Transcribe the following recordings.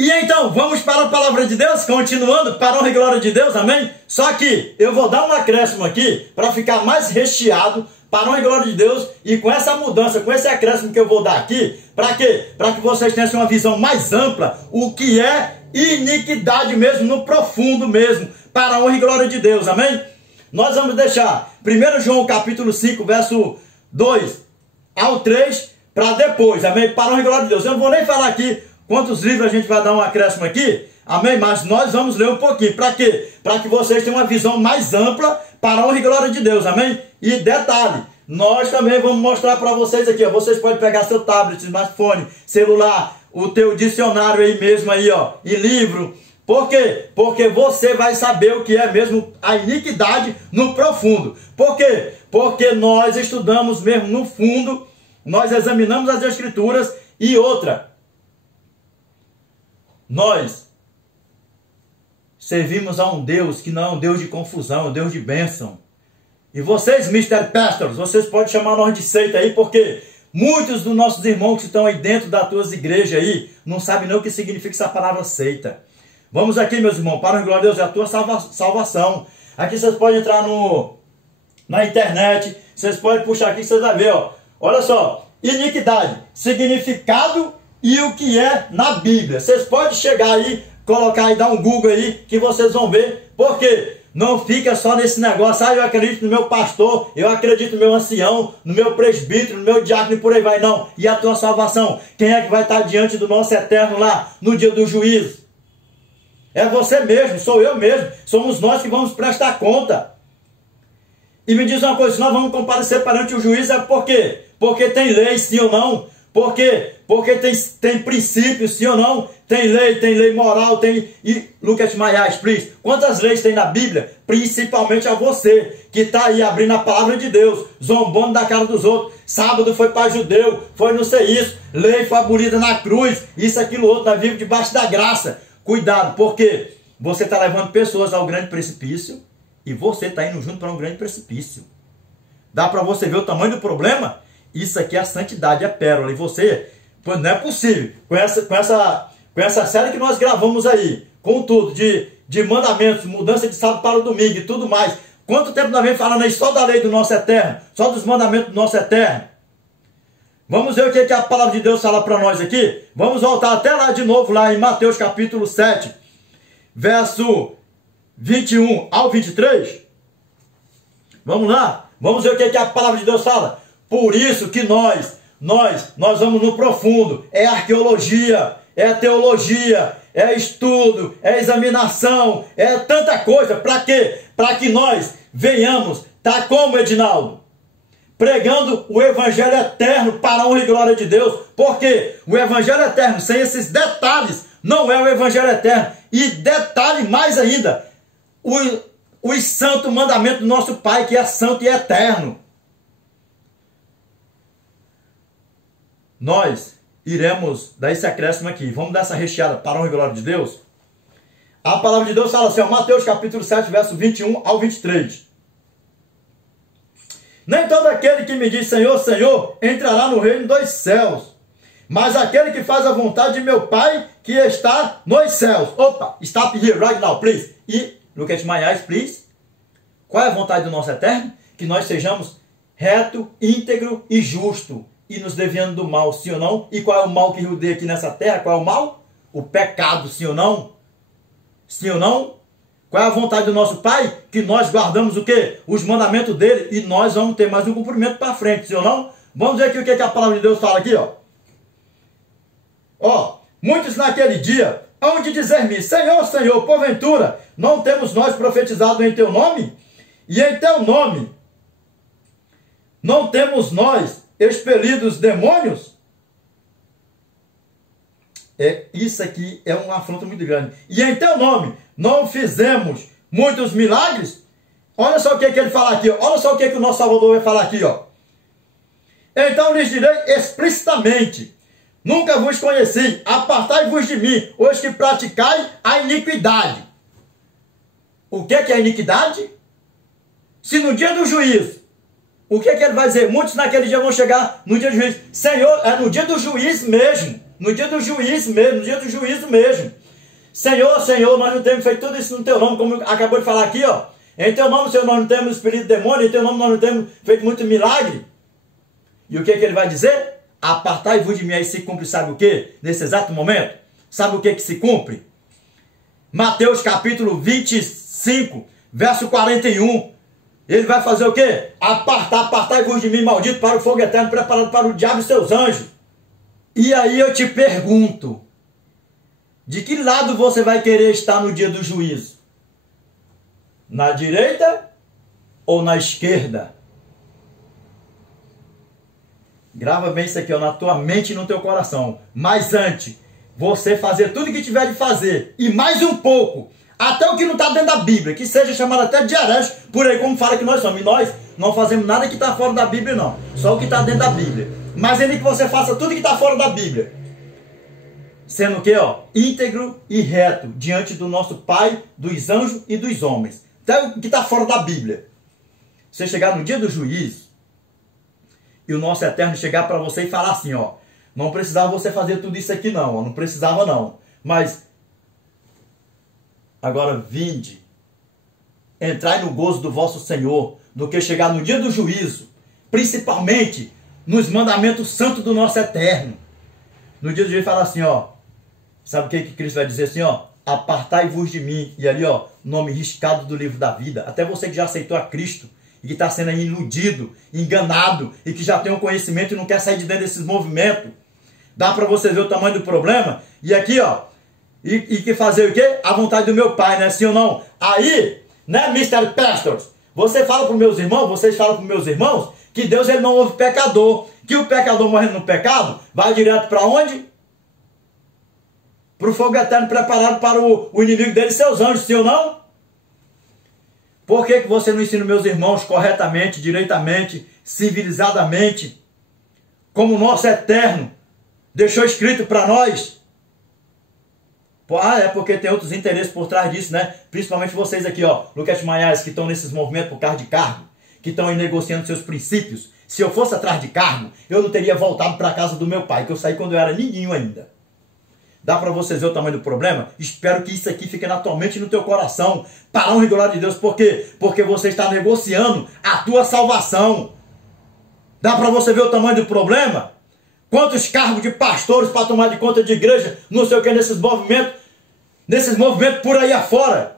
E então, vamos para a palavra de Deus, continuando, para a honra e glória de Deus, amém? Só que eu vou dar um acréscimo aqui, para ficar mais recheado, para a honra e glória de Deus, e com essa mudança, com esse acréscimo que eu vou dar aqui, para quê? Para que vocês tenham uma visão mais ampla, o que é iniquidade mesmo, no profundo mesmo, para a honra e glória de Deus, amém? Nós vamos deixar 1 João capítulo 5, verso 2 ao 3, para depois, amém? Para a honra e glória de Deus. Eu não vou nem falar aqui quantos livros a gente vai dar um acréscimo aqui, amém? Mas nós vamos ler um pouquinho. Para quê? Para que vocês tenham uma visão mais ampla para a honra e glória de Deus, amém? E detalhe, nós também vamos mostrar para vocês aqui, ó. Vocês podem pegar seu tablet, smartphone, celular, o teu dicionário aí mesmo aí, ó, e livro. Por quê? Porque você vai saber o que é mesmo a iniquidade no profundo. Por quê? Porque nós estudamos mesmo no fundo, nós examinamos as Escrituras e outra. Nós servimos a um Deus que não é um Deus de confusão, é um Deus de bênção. E vocês, Mr. Pastors, vocês podem chamar nós de seita aí, porque muitos dos nossos irmãos que estão aí dentro das tuas igrejas aí, não sabem nem o que significa essa palavra seita. Vamos aqui, meus irmãos, para a glória de Deus, é a tua salvação. Aqui vocês podem entrar na internet, vocês podem puxar aqui, vocês vão ver, ó. Olha só, iniquidade, significado e o que é na Bíblia. Vocês podem chegar aí, colocar aí, dar um Google aí, que vocês vão ver. Por quê? Não fica só nesse negócio, eu acredito no meu pastor, eu acredito no meu ancião, no meu presbítero, no meu diácono e por aí vai, não. E a tua salvação? Quem é que vai estar diante do nosso eterno lá, no dia do juízo? É você mesmo, sou eu mesmo, somos nós que vamos prestar conta. E me diz uma coisa, se nós vamos comparecer perante o juiz, é por quê? Porque tem lei, sim ou não? Por quê? Porque tem princípios, sim ou não? Tem lei moral, tem... E, look at my eyes, please. Quantas leis tem na Bíblia? Principalmente a você, que está aí abrindo a palavra de Deus, zombando da cara dos outros. Sábado foi para judeu, foi não sei isso. Lei foi abolida na cruz, isso, aquilo, outro. Nós vivemos debaixo da graça. Cuidado, porque você está levando pessoas ao grande precipício e você está indo junto para um grande precipício. Dá para você ver o tamanho do problema? Isso aqui é a santidade, é pérola. E você, pois não é possível, com essa série que nós gravamos aí, com tudo, de mandamentos, mudança de sábado para o domingo e tudo mais. Quanto tempo nós vem falando aí só da lei do nosso eterno, só dos mandamentos do nosso eterno? Vamos ver o que a palavra de Deus fala para nós aqui? Vamos voltar até lá de novo, lá em Mateus capítulo 7, verso 21 ao 23. Vamos lá? Vamos ver o que a palavra de Deus fala. Por isso que nós vamos no profundo. É arqueologia, é teologia, é estudo, é examinação, é tanta coisa. Para quê? Para que nós venhamos, tá como, Edinaldo? Pregando o Evangelho eterno para a honra e glória de Deus. Porque o Evangelho eterno, sem esses detalhes, não é o Evangelho eterno. E detalhe mais ainda, os santos mandamentos do nosso Pai, que é santo e eterno. Nós iremos dar esse acréscimo aqui. Vamos dar essa recheada para a honra e glória de Deus. A palavra de Deus fala assim, ó, Mateus capítulo 7, verso 21 ao 23. Nem todo aquele que me diz Senhor, Senhor, entrará no reino dos céus, mas aquele que faz a vontade de meu Pai que está nos céus. Opa, stop here right now, please. E, look at my eyes, please. Qual é a vontade do nosso eterno? Que nós sejamos reto, íntegro e justo, e nos desviando do mal, sim ou não? E qual é o mal que rodeia aqui nessa terra? Qual é o mal? O pecado, sim ou não? Sim ou não? Qual é a vontade do nosso Pai? Que nós guardamos o quê? Os mandamentos dele, e nós vamos ter mais um cumprimento para frente, sim ou não? Vamos ver aqui o que a palavra de Deus fala aqui, ó. Ó, muitos naquele dia hão de dizer-me, Senhor, Senhor, porventura, não temos nós profetizado em teu nome? E em teu nome, não temos nós expelido os demônios? Isso aqui é uma afronta muito grande. E em teu nome, não fizemos muitos milagres? Olha só o que ele fala aqui, ó. Olha só o que o nosso Salvador vai falar aqui, ó. Então lhes direi explicitamente, nunca vos conheci, apartai-vos de mim, os que praticai a iniquidade. O que é a iniquidade? Se no dia do juízo, o que ele vai dizer? Muitos naquele dia vão chegar no dia do juízo. Senhor, é no dia do juízo mesmo. No dia do juízo mesmo, no dia do juízo mesmo. Senhor, Senhor, nós não temos feito tudo isso no teu nome, como acabou de falar aqui, ó. Em teu nome, Senhor, nós não temos espírito de demônio, em teu nome nós não temos feito muito milagre. E o que ele vai dizer? Apartai-vos de mim. Aí se cumpre, sabe o que? Nesse exato momento? Sabe o que se cumpre? Mateus capítulo 25, verso 41. Ele vai fazer o quê? Apartai-vos de mim, maldito, para o fogo eterno, preparado para o diabo e seus anjos. E aí eu te pergunto, de que lado você vai querer estar no dia do juízo? Na direita ou na esquerda? Grava bem isso aqui, ó, na tua mente e no teu coração. Mas antes, você fazer tudo o que tiver de fazer, e mais um pouco, até o que não está dentro da Bíblia, que seja chamado até de herege, por aí como fala que nós somos. E nós não fazemos nada que está fora da Bíblia, não. Só o que está dentro da Bíblia. Mas ainda que você faça tudo que está fora da Bíblia. Sendo o quê, ó? Íntegro e reto, diante do nosso Pai, dos anjos e dos homens. Até o que está fora da Bíblia. Você chegar no dia do juízo, e o nosso Eterno chegar para você e falar assim, ó, não precisava você fazer tudo isso aqui não, ó, não precisava não, mas agora vinde, entrai no gozo do vosso Senhor, do que chegar no dia do juízo, principalmente nos mandamentos santos do nosso Eterno. No dia do juízo fala assim, ó, sabe o que Cristo vai dizer assim, ó? Apartai-vos de mim, e ali, ó, nome riscado do livro da vida. Até você que já aceitou a Cristo, e que está sendo aí iludido, enganado, e que já tem um conhecimento e não quer sair de dentro desses movimentos. Dá para você ver o tamanho do problema? E aqui, ó, e que fazer o quê? A vontade do meu Pai, né? Sim ou não? Aí, né, Mr. Pastors, você fala para os meus irmãos, vocês falam para os meus irmãos, que Deus ele não ouve pecador, que o pecador morrendo no pecado, vai direto para onde? Para o fogo eterno preparado para o inimigo dele e seus anjos, sim ou não? Por que você não ensina meus irmãos corretamente, direitamente, civilizadamente, como o nosso Eterno deixou escrito para nós? É porque tem outros interesses por trás disso, né? Principalmente vocês aqui, ó, Lucas Maias, que estão nesses movimentos por causa de cargo, que estão aí negociando seus princípios. Se eu fosse atrás de cargo, eu não teria voltado para a casa do meu pai, que eu saí quando eu era nininho ainda. Dá para vocês ver o tamanho do problema? Espero que isso aqui fique na tua mente e no teu coração. Para a honra e glória de Deus. Por quê? Porque você está negociando a tua salvação. Dá para você ver o tamanho do problema? Quantos cargos de pastores para tomar de conta de igreja, não sei o que, nesses movimentos por aí afora.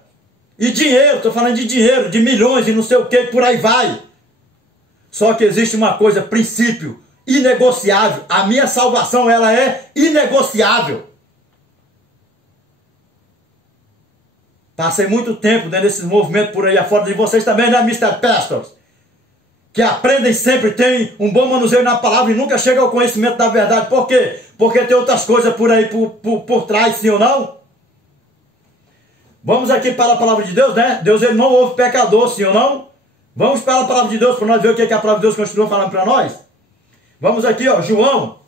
E dinheiro, estou falando de dinheiro, de milhões e não sei o que, por aí vai. Só que existe uma coisa, princípio inegociável. A minha salvação, ela é inegociável. Passei muito tempo dentro desses movimentos por aí afora, de vocês também, né, Mr. Pastors? Que aprendem sempre, tem um bom manuseio na palavra e nunca chega ao conhecimento da verdade. Por quê? Porque tem outras coisas por aí por trás, sim ou não? Vamos aqui para a palavra de Deus, né? Deus ele não ouve pecador, sim ou não? Vamos para a palavra de Deus para nós ver o que a palavra de Deus continua falando para nós. Vamos aqui, ó, João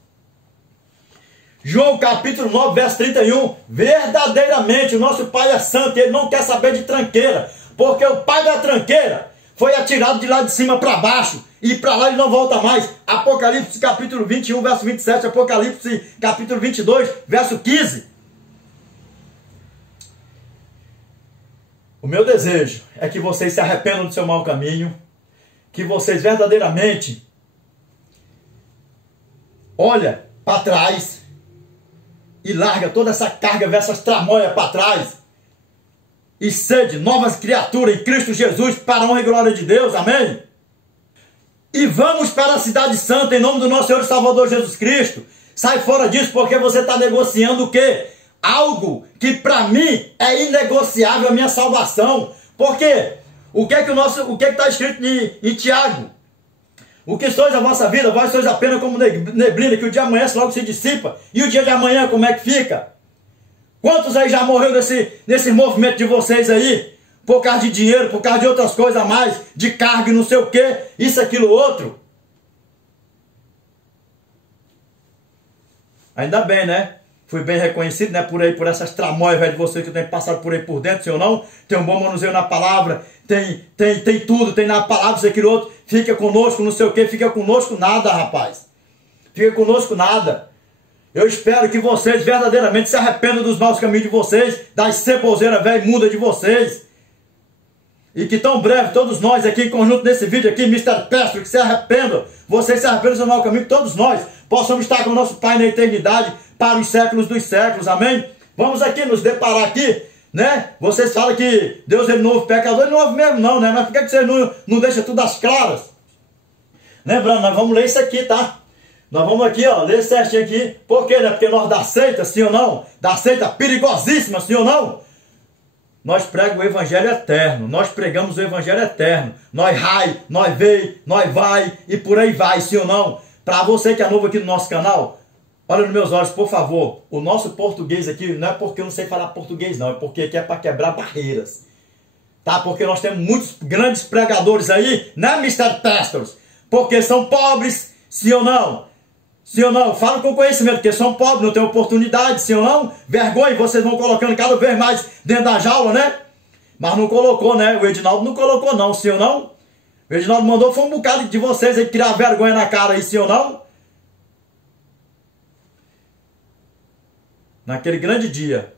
capítulo 9, verso 31, verdadeiramente o nosso Pai é santo, ele não quer saber de tranqueira, porque o pai da tranqueira foi atirado de lá de cima para baixo, e para lá ele não volta mais. Apocalipse capítulo 21, verso 27, Apocalipse capítulo 22, verso 15. O meu desejo é que vocês se arrependam do seu mau caminho, que vocês verdadeiramente olha para trás, e larga toda essa carga, essas tramóias para trás. E sede novas criaturas em Cristo Jesus, para a honra e glória de Deus. Amém? E vamos para a cidade santa, em nome do nosso Senhor e Salvador Jesus Cristo. Sai fora disso, porque você está negociando o quê? Algo que para mim é inegociável, a minha salvação. Por quê? O que está escrito em Tiago? O que sois a vossa vida, vós sois apenas como neblina, que o dia amanhece logo se dissipa. E o dia de amanhã como é que fica? Quantos aí já morreram nesse movimento de vocês aí? Por causa de dinheiro, por causa de outras coisas a mais, de cargo e não sei o que, isso, aquilo, outro. Ainda bem, né? Fui bem reconhecido, né? Por aí, por essas tramóias, velho, de vocês que eu tenho passado por aí por dentro, sim ou não? Tem um bom manuseio na palavra, tem tudo, tem na palavra, isso, aquilo, outro. Fica conosco, não sei o que, fica conosco nada, rapaz. Fica conosco nada. Eu espero que vocês verdadeiramente se arrependam dos maus caminhos de vocês, das ceboseiras velhas imundas de vocês. E que tão breve todos nós aqui em conjunto nesse vídeo aqui, Mr. Pastor, que se arrependam. Vocês se arrependam do seu mau caminho, que todos nós possamos estar com o nosso Pai na eternidade para os séculos dos séculos. Amém? Vamos aqui nos deparar aqui, né? Vocês falam que Deus ele não ouve pecador, ele não ouve mesmo não, né? Mas por que vocês não deixam tudo às claras? Lembrando, nós vamos ler isso aqui, tá? Nós vamos aqui, ó, ler certinho aqui. Por quê, né? Porque nós da seita, sim ou não? Da seita perigosíssima, sim ou não? Nós pregamos o evangelho eterno. Nós pregamos o evangelho eterno. Nós rai, nós veio, nós vai e por aí vai, sim ou não? Para você que é novo aqui no nosso canal, olha nos meus olhos, por favor. O nosso português aqui não é porque eu não sei falar português, não. É porque aqui é para quebrar barreiras. Tá? Porque nós temos muitos grandes pregadores aí, né, Mr. Pastors? Porque são pobres, sim ou não? Sim ou não? Falo com conhecimento, porque são pobres, não têm oportunidade, sim ou não? Vergonha, vocês vão colocando cada vez mais dentro da jaula, né? Mas não colocou, né? O Edinaldo não colocou não, sim ou não? O Edinaldo mandou, foi um bocado de vocês aí criar vergonha na cara aí, sim ou não? Naquele grande dia,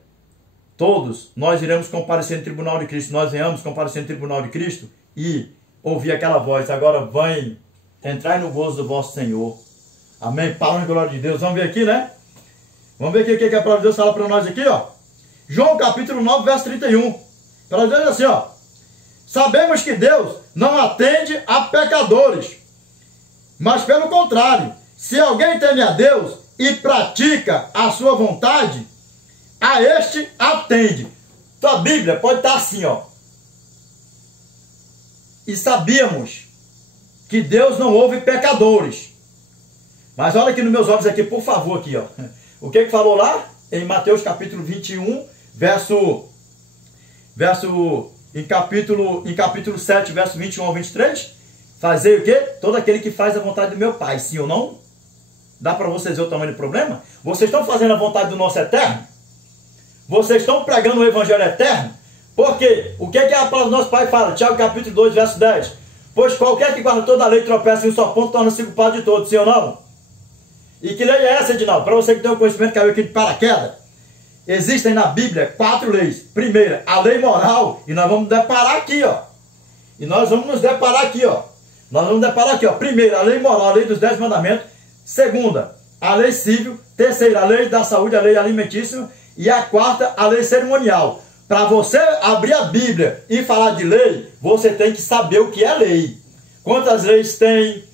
todos nós iremos comparecer no tribunal de Cristo, nós venhamos comparecer no tribunal de Cristo e ouvir aquela voz, agora vem, entrai no gozo do vosso Senhor. Amém? Palavra e glória de Deus. Vamos ver aqui, né? Vamos ver aqui o que a palavra de Deus fala para nós aqui, ó. João capítulo 9, verso 31. A palavra de Deus diz assim, ó. Sabemos que Deus não atende a pecadores, mas pelo contrário, se alguém teme a Deus e pratica a sua vontade, a este atende. Tua Bíblia pode estar assim, ó. E sabíamos que Deus não ouve pecadores. Mas olha aqui nos meus olhos aqui, por favor, aqui, ó. O que falou lá? Em Mateus capítulo 21, em capítulo 7, verso 21 ao 23. Fazer o quê? Todo aquele que faz a vontade do meu Pai, sim ou não? Dá para vocês ver o tamanho do problema? Vocês estão fazendo a vontade do nosso eterno? Vocês estão pregando o evangelho eterno? Porque o que a palavra do nosso Pai fala? Tiago capítulo 2, verso 10. Pois qualquer que guarda toda a lei tropeça em um só ponto, torna-se culpado de todos, sim ou não? E que lei é essa, Edinaldo? Para você que tem o conhecimento, caiu aqui de paraquedas. Existem na Bíblia 4 leis. Primeira, a lei moral. E nós vamos deparar aqui, ó. E nós vamos nos deparar aqui, ó. Nós vamos deparar aqui, ó. Primeira, a lei moral, a lei dos 10 mandamentos. Segunda, a lei civil. Terceira, a lei da saúde, a lei alimentícia. E a quarta, a lei cerimonial. Para você abrir a Bíblia e falar de lei, você tem que saber o que é lei. Quantas leis tem?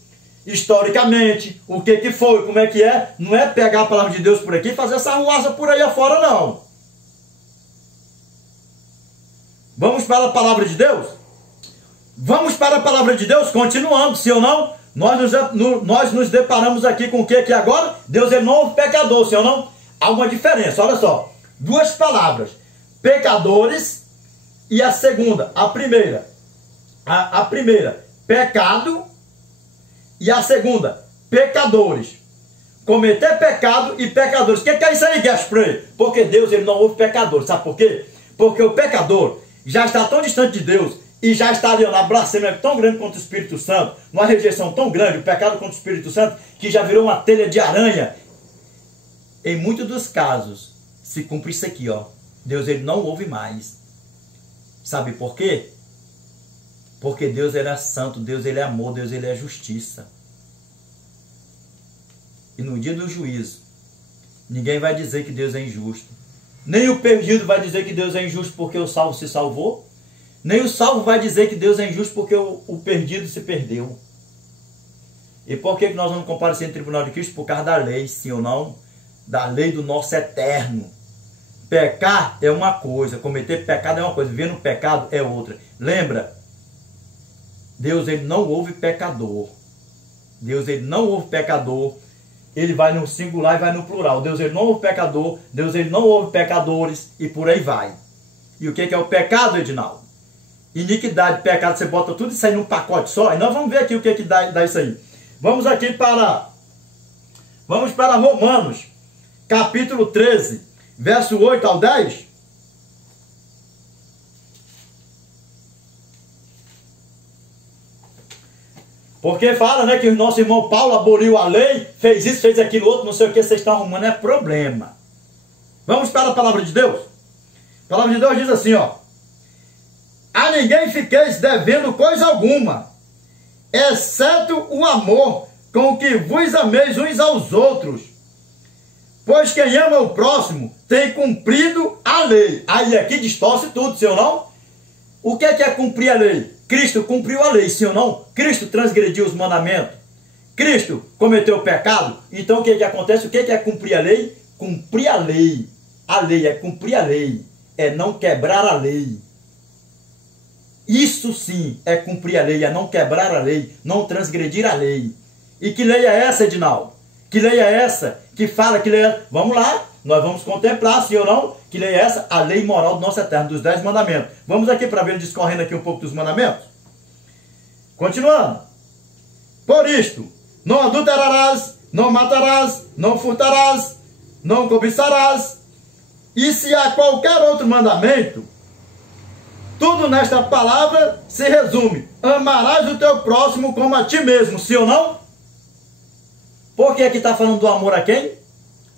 Historicamente, o que foi, como é que é, não é pegar a palavra de Deus por aqui e fazer essa ruaça por aí afora, não. Vamos para a palavra de Deus? Vamos para a palavra de Deus, continuando, sim ou não? Nós nos deparamos aqui com o que aqui agora? Deus ele não ouve pecador, sim ou não? Há uma diferença, olha só, duas palavras, pecadores e a segunda, a primeira, pecado. E a segunda, pecadores. Cometer pecado e pecadores. O que é isso aí, Gaspar? Porque Deus ele não ouve pecadores. Sabe por quê? Porque o pecador já está tão distante de Deus e já está ali na blasfêmia tão grande contra o Espírito Santo, uma rejeição tão grande, o pecado contra o Espírito Santo, que já virou uma telha de aranha. Em muitos dos casos, se cumpre isso aqui, ó. Deus ele não ouve mais. Sabe por quê? Porque Deus ele é santo, Deus ele é amor, Deus ele é justiça. E no dia do juízo, ninguém vai dizer que Deus é injusto. Nem o perdido vai dizer que Deus é injusto porque o salvo se salvou. Nem o salvo vai dizer que Deus é injusto porque o perdido se perdeu. E por que nós vamos comparecer no tribunal de Cristo? Por causa da lei, sim ou não? Da lei do nosso eterno. Pecar é uma coisa, cometer pecado é uma coisa, viver no pecado é outra. Lembra? Deus ele não ouve pecador. Deus ele não ouve pecador. Ele vai no singular e vai no plural. Deus ele não ouve pecador. Deus ele não ouve pecadores. E por aí vai. E o que é o pecado, Edinaldo? Iniquidade, pecado, você bota tudo isso aí num pacote só. E nós vamos ver aqui o que dá isso aí. Vamos aqui para Romanos, capítulo 13, verso 8 ao 10. Porque fala, né, que o nosso irmão Paulo aboliu a lei, fez isso, fez aquilo, outro, não sei o que, vocês estão arrumando, é problema. Vamos para a palavra de Deus. A palavra de Deus diz assim, ó. A ninguém fiqueis devendo coisa alguma, exceto o amor com que vos ameis uns aos outros. Pois quem ama o próximo tem cumprido a lei. Aí aqui distorce tudo, sim ou não? O que é cumprir a lei? Cristo cumpriu a lei, sim ou não? Cristo transgrediu os mandamentos. Cristo cometeu o pecado. Então o que acontece? O que é cumprir a lei? Cumprir a lei. A lei é cumprir a lei. É não quebrar a lei. Isso sim é cumprir a lei, é não quebrar a lei, não transgredir a lei. E que lei é essa, Edinaldo? Que lei é essa? Que fala que lei é... Vamos lá, nós vamos contemplar, sim ou não? Que lei é essa? A lei moral do nosso Eterno, dos 10 mandamentos. Vamos aqui para ver, discorrendo aqui um pouco dos mandamentos. Continuando. Por isto, não adulterarás, não matarás, não furtarás, não cobiçarás. E se há qualquer outro mandamento, tudo nesta palavra se resume. Amarás o teu próximo como a ti mesmo, sim ou não? Por que aqui está falando do amor a quem?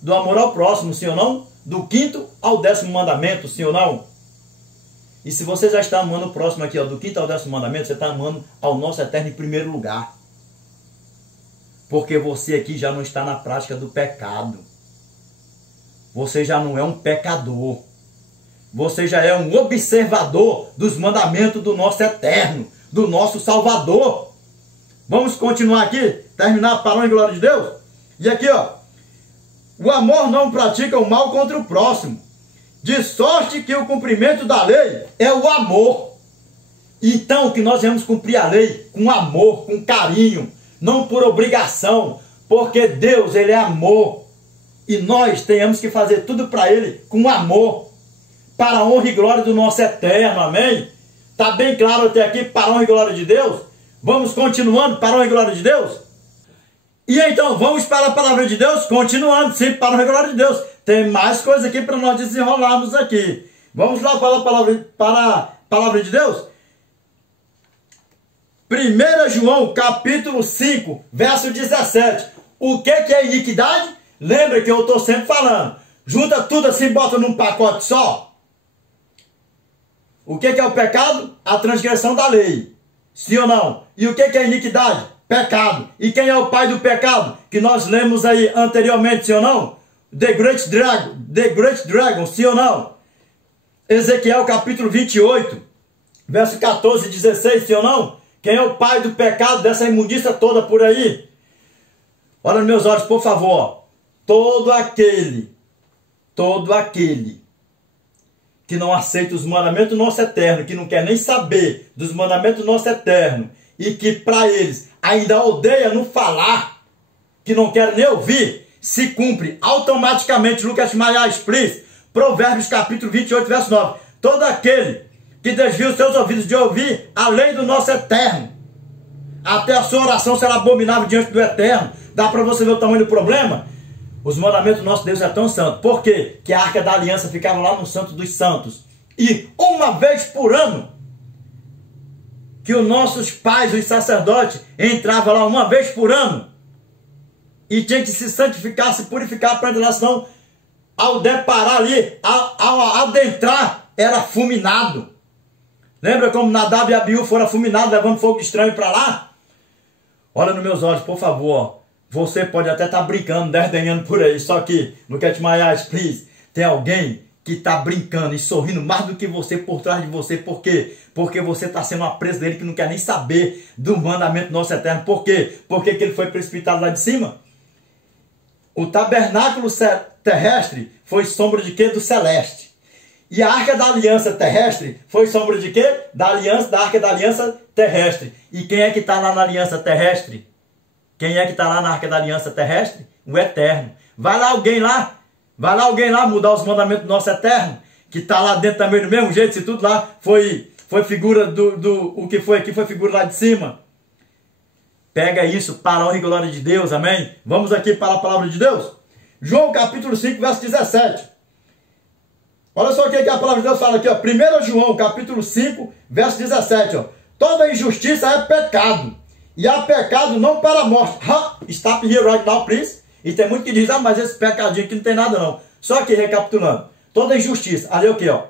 Do amor ao próximo, sim ou não? Do 5º ao 10º mandamento, sim ou não? E se você já está amando o próximo aqui, ó, do 5º ao 10º mandamento, você está amando ao nosso Eterno em primeiro lugar. Porque você aqui já não está na prática do pecado. Você já não é um pecador. Você já é um observador dos mandamentos do nosso Eterno, do nosso Salvador. Vamos continuar aqui, terminar para a honra e glória de Deus. E aqui, ó. O amor não pratica o mal contra o próximo, de sorte que o cumprimento da lei é o amor. Então, que nós devemos cumprir a lei com amor, com carinho, não por obrigação, porque Deus, Ele é amor. E nós tenhamos que fazer tudo para Ele com amor, para a honra e glória do nosso Eterno, amém? Está bem claro até aqui, para a honra e glória de Deus? Vamos continuando, para a honra e glória de Deus? E então, vamos para a palavra de Deus, continuando, sempre para a honra e glória de Deus. Tem mais coisa aqui para nós desenrolarmos aqui. Vamos lá para a palavra de Deus? 1 João, capítulo 5, verso 17. O que é iniquidade? Lembra que eu estou sempre falando. Junta tudo assim, bota num pacote só. O que é o pecado? A transgressão da lei. Sim ou não? E o que é iniquidade? Pecado. E quem é o pai do pecado? Que nós lemos aí anteriormente, sim ou não? The Great Dragon, sim ou não? Ezequiel capítulo 28, verso 14 e 16, sim ou não? Quem é o pai do pecado, dessa imundícia toda por aí? Olha nos meus olhos, por favor. Todo aquele que não aceita os mandamentos do nosso Eterno, que não quer nem saber dos mandamentos do nosso Eterno, e que para eles ainda odeia no falar, que não quer nem ouvir, se cumpre automaticamente, Lucas Maias, please, Provérbios capítulo 28, verso 9. Todo aquele que desvia os seus ouvidos de ouvir a lei do nosso Eterno, até a sua oração será abominável diante do Eterno. Dá para você ver o tamanho do problema? Os mandamentos do nosso Deus é tão santo. Por quê? Que a Arca da Aliança ficava lá no Santo dos Santos. E uma vez por ano, que os nossos pais, os sacerdotes, entravam lá uma vez por ano. E tinha que se santificar, se purificar para entrar, senão ao deparar ali, ao adentrar, era fulminado. Lembra como Nadab e Abiú foram fulminados, levando fogo estranho para lá? Olha nos meus olhos, por favor. Você pode até estar brincando, desdenhando por aí, só que, look at my eyes, please, tem alguém que está brincando e sorrindo mais do que você por trás de você. Por quê? Porque você está sendo uma presa dele que não quer nem saber do mandamento nosso Eterno. Por quê? Porque que ele foi precipitado lá de cima? O tabernáculo terrestre foi sombra de quê? Do celeste. E a Arca da Aliança terrestre foi sombra de quê? Da Arca da Aliança terrestre. E quem é que está lá na Aliança terrestre? Quem é que está lá na Arca da Aliança terrestre? O Eterno. Vai lá alguém lá mudar os mandamentos do nosso Eterno, que está lá dentro também do mesmo jeito, se tudo lá foi figura o que foi aqui, foi figura lá de cima. Pega isso para a honra e glória de Deus, amém? Vamos aqui para a palavra de Deus. João capítulo 5, verso 17. Olha só o que a palavra de Deus fala aqui, ó. 1 João capítulo 5, verso 17, ó. Toda injustiça é pecado, E há pecado não para a morte. Stop here right now, please. E tem muito que diz, mas esse pecadinho aqui não tem nada não. Só que, recapitulando, toda injustiça, ali o que, ó?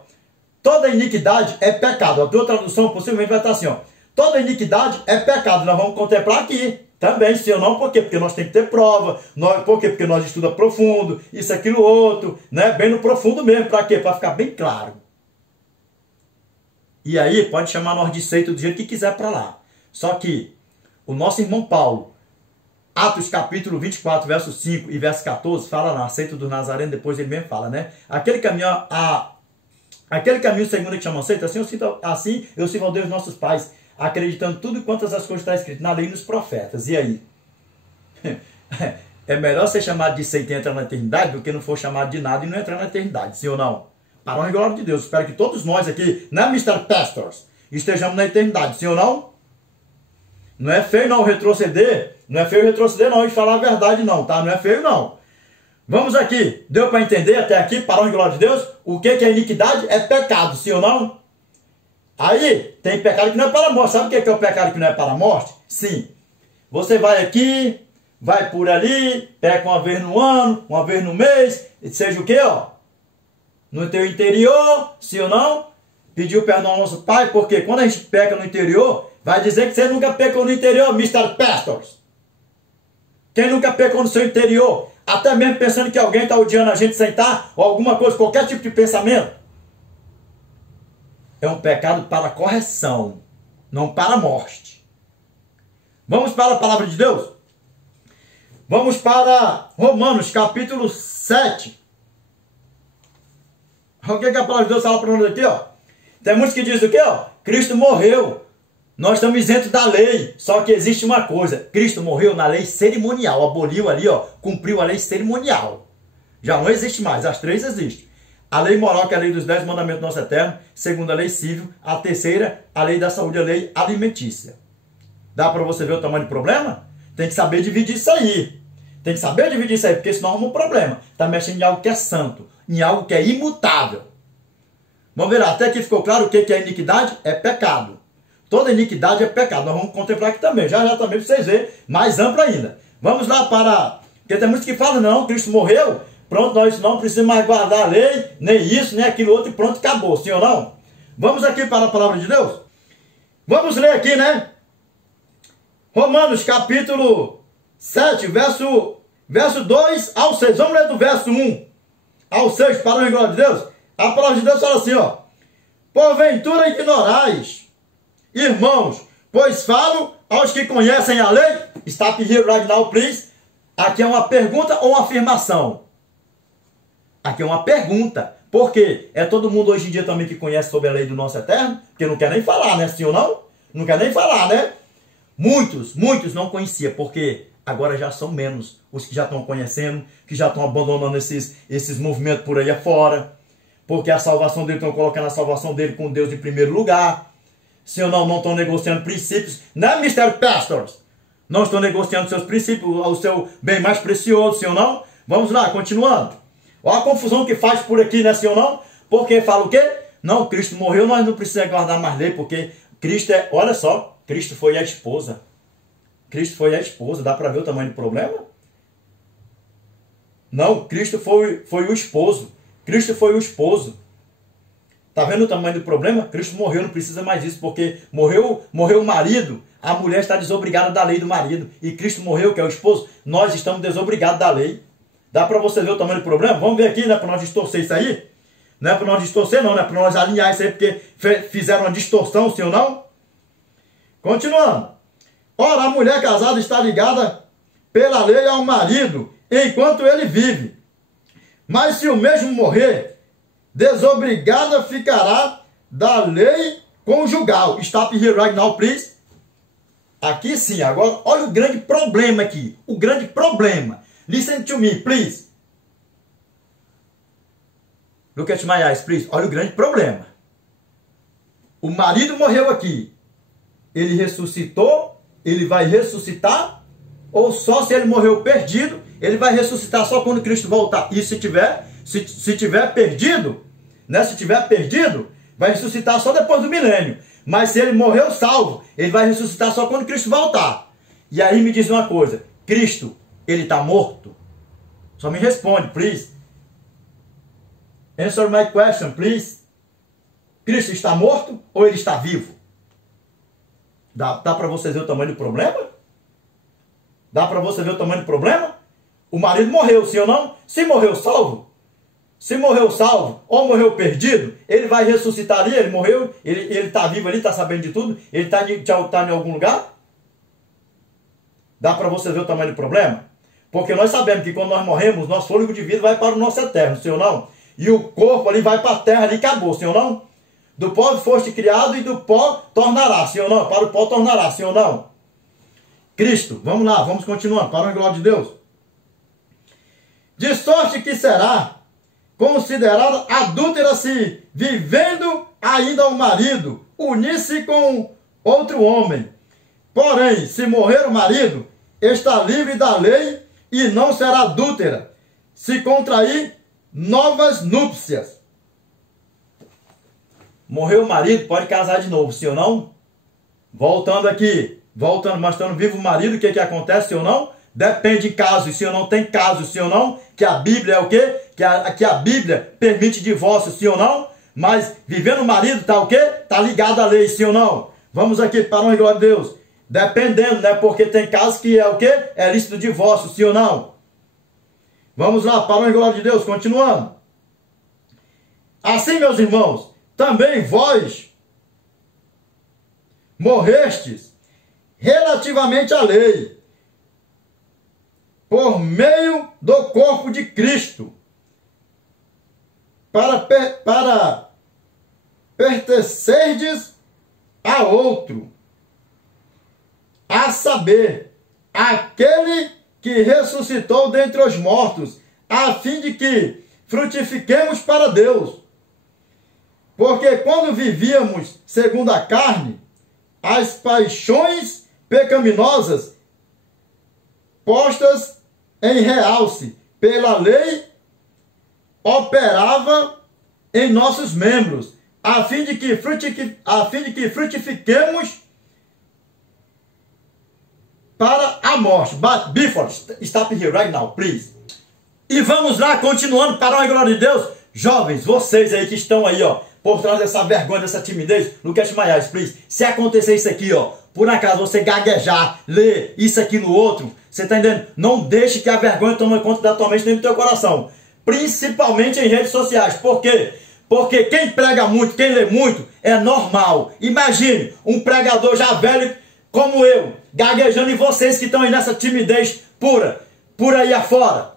Toda iniquidade é pecado. A tua tradução possivelmente vai estar assim, ó. Toda iniquidade é pecado. Nós vamos contemplar aqui também, sim ou não. Por quê? Porque nós temos que ter prova. Por quê? Porque nós estudamos profundo, isso, aquilo, outro, né? Bem no profundo mesmo. Para quê? Para ficar bem claro. E aí, pode chamar nós de seita do jeito que quiser para lá. Só que o nosso irmão Paulo, Atos capítulo 24, verso 5 e verso 14, fala lá, a seita do Nazareno, depois ele mesmo fala, né? Aquele caminho segundo que chamam seita, assim eu sirvo ao Deus nossos pais, acreditando tudo quantas as coisas está escrito na lei e nos profetas. E aí? É melhor ser chamado de seita e entrar na eternidade do que não for chamado de nada e não entrar na eternidade, sim ou não? Para a glória de Deus. Espero que todos nós aqui, né, Mr. Pastors, estejamos na eternidade, sim ou não? Não é feio não retroceder, não é feio retroceder não, e falar a verdade não, tá? Não é feio não. Vamos aqui, deu para entender até aqui, para a glória de Deus, o que é iniquidade? É pecado, sim ou não? Aí, tem pecado que não é para a morte. Sabe o que é o pecado que não é para a morte? Sim. Você vai aqui, vai por ali, peca uma vez no ano, uma vez no mês, seja o que, ó? No teu interior, sim ou não? Pediu perdão ao nosso Pai, porque quando a gente peca no interior, vai dizer que você nunca pecou no interior, Mr. Pastors. Quem nunca pecou no seu interior? Até mesmo pensando que alguém está odiando a gente sem estar, ou alguma coisa, qualquer tipo de pensamento. É um pecado para a correção, não para a morte. Vamos para a palavra de Deus? Vamos para Romanos, capítulo 7. O que a palavra de Deus fala para nós aqui, ó? Tem muitos que dizem o quê, ó? Cristo morreu. Nós estamos isentos da lei. Só que existe uma coisa. Cristo morreu na lei cerimonial. Aboliu ali, ó. Cumpriu a lei cerimonial. Já não existe mais. As três existem. A lei moral, que é a lei dos 10 mandamentos do nosso eterno. Segunda, a lei civil. A terceira, a lei da saúde, a lei alimentícia. Dá para você ver o tamanho do problema? Tem que saber dividir isso aí. Tem que saber dividir isso aí, porque senão arruma um problema. Está mexendo em algo que é santo. Em algo que é imutável. Vamos ver lá. Até aqui ficou claro o que é iniquidade? É pecado. Toda iniquidade é pecado. Nós vamos contemplar aqui também. Já também para vocês verem. Mais amplo ainda. Vamos lá para... Porque tem muitos que falam, não, Cristo morreu. Pronto, nós não precisamos mais guardar a lei. Nem isso, nem aquilo outro. E pronto, acabou. Sim ou não? Vamos aqui para a palavra de Deus. Vamos ler aqui, né? Romanos capítulo 7, verso 2 ao 6. Vamos ler do verso 1 ao 6 para a glória de Deus. A palavra de Deus fala assim, ó. Porventura ignorais, irmãos, pois falo aos que conhecem a lei. Stop here right now, please. Aqui é uma pergunta ou uma afirmação? Aqui é uma pergunta. Por quê? É todo mundo hoje em dia também que conhece sobre a lei do nosso eterno? Porque não quer nem falar, né? Sim ou não? Não quer nem falar, né? Muitos não conheciam, porque agora já são menos os que já estão conhecendo, que já estão abandonando esses movimentos por aí afora. Porque a salvação dele, estão colocando a salvação dele com Deus em primeiro lugar. Se ou não estão negociando princípios, né, Mr. Pastors? Não estão negociando seus princípios, o seu bem mais precioso, sim ou não? Vamos lá, continuando. Olha a confusão que faz por aqui, né, sim ou não? Porque fala o quê? Não, Cristo morreu, nós não precisamos guardar mais lei, porque Cristo é, olha só, Cristo foi a esposa. Cristo foi a esposa, dá para ver o tamanho do problema? Não, Cristo foi o esposo. Cristo foi o esposo. Está vendo o tamanho do problema? Cristo morreu, não precisa mais disso, porque morreu o marido, a mulher está desobrigada da lei do marido, e Cristo morreu, que é o esposo, nós estamos desobrigados da lei. Dá para você ver o tamanho do problema? Vamos ver aqui, né, para nós distorcer isso aí? Não é para nós distorcer não, né, para nós alinhar isso aí, porque fizeram uma distorção, sim ou não? Continuando. Ora, a mulher casada está ligada pela lei ao marido, enquanto ele vive. Mas se o mesmo morrer, desobrigada ficará da lei conjugal. Stop here right now, please. Aqui sim, agora, olha o grande problema aqui. O grande problema. Listen to me, please. Look at my eyes, please. Olha o grande problema. O marido morreu aqui. Ele ressuscitou? Ele vai ressuscitar? Ou só se ele morreu perdido, ele vai ressuscitar só quando Cristo voltar? E se tiver perdido, né? Se tiver perdido, vai ressuscitar só depois do milênio. Mas se ele morreu salvo, ele vai ressuscitar só quando Cristo voltar. E aí me diz uma coisa, Cristo, ele está morto? Só me responde, please. Answer my question, please. Cristo está morto ou ele está vivo? Dá para vocês ver o tamanho do problema? Dá para você ver o tamanho do problema? O marido morreu, sim ou não? Se morreu salvo, se morreu salvo ou morreu perdido, ele vai ressuscitar ali, ele morreu, ele está vivo ali, está sabendo de tudo, ele está em algum lugar? Dá para você ver o tamanho do problema? Porque nós sabemos que quando nós morremos, nosso fôlego de vida vai para o nosso eterno, sim ou não? E o corpo ali vai para a terra ali e acabou, sim ou não? Do pó foste criado e do pó tornará, sim ou não? Para o pó tornará, sim ou não? Cristo, vamos lá, vamos continuando, para a glória de Deus. De sorte que será considerada adúltera se, vivendo ainda o marido, unir-se com outro homem. Porém, se morrer o marido, está livre da lei e não será adúltera, se contrair novas núpcias. Morreu o marido, pode casar de novo, sim ou não? Voltando aqui, mas estando vivo o marido, o que acontece, sim ou não? Depende de casos, sim ou não, tem casos, sim ou não, que a Bíblia é o quê? Que a Bíblia permite divórcio, sim ou não, mas vivendo o marido está o quê? Está ligado à lei, sim ou não? Vamos aqui para a glória de Deus. Dependendo, né? Porque tem casos que é o quê? É lícito divórcio, sim ou não? Vamos lá, para a glória de Deus, continuando. Assim, meus irmãos, também vós morrestes relativamente à lei, por meio do corpo de Cristo, para pertencerdes a outro, a saber, aquele que ressuscitou dentre os mortos, a fim de que frutifiquemos para Deus. Porque quando vivíamos segundo a carne, as paixões pecaminosas postas em realce pela lei operava em nossos membros, a fim de que frutifiquemos para a morte. But before, stop here right now, please. E vamos lá, continuando, para a glória de Deus. Jovens, vocês aí que estão aí, ó, por trás dessa vergonha, dessa timidez, look at my eyes, please. Se acontecer isso aqui, ó, por acaso você gaguejar, ler isso aqui no outro, você tá entendendo? Não deixe que a vergonha tome conta da tua mente nem do teu coração. Principalmente em redes sociais. Por quê? Porque quem prega muito, quem lê muito, é normal. Imagine um pregador já velho como eu, gaguejando, e vocês que estão aí nessa timidez pura, por aí afora.